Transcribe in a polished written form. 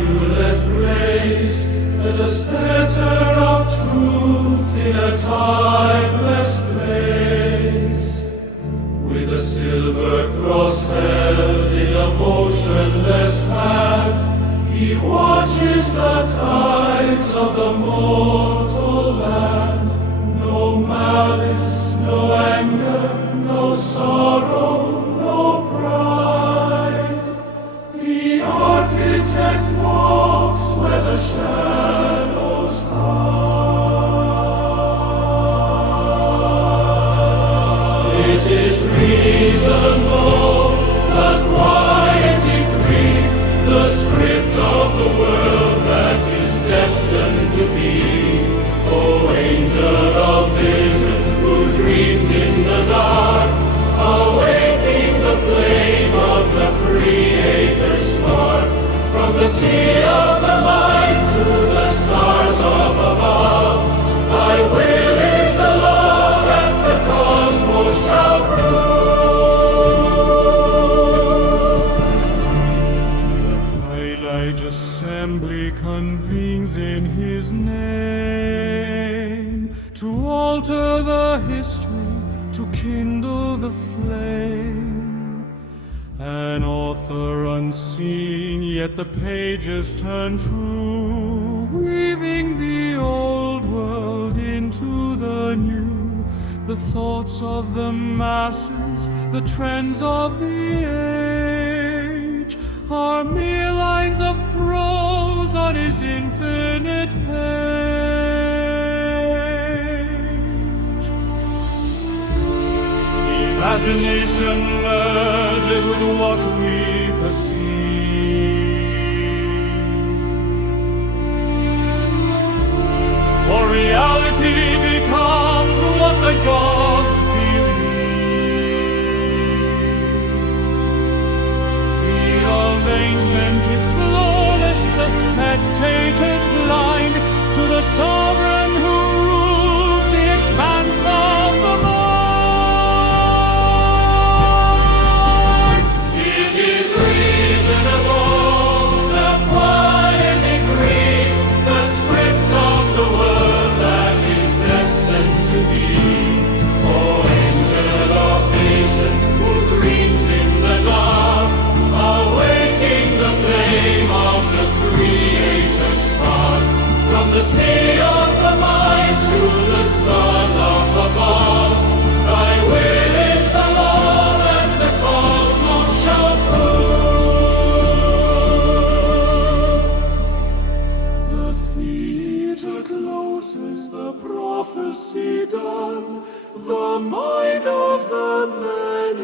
immaculate grace, the scepter of truth in a timeless place. With a silver cross held in a motionless hand, he watches the tides of the mortal land. No malice, no anger, no sorrow, no pride. The architect walks where the shadows hide. It is reasonable, the quiet decree, the script of the world that is destined to be. O angel of vision, who dreams in the dark, awaking the flame of the Creator's spark. From the sea of the light to the stars up above, thy will is the law that the cosmos shall prove. The twilight assembly convenes in his name, to alter the history, to kindle the flame. An author unseen, yet the pages turn true, weaving the old world into the new. The thoughts of the masses, the trends of the age, are mere lines of prose on his infinite page. Imagination merges with what we perceive, for reality becomes what the gods believe. The arrangement is flawless, the spectators blind to the sovereign who rules the expanse of the mind. The sea of the mind to the stars up above, thy will is the law that the cosmos shall prove. The theater closes, the prophecy done, the mind of the man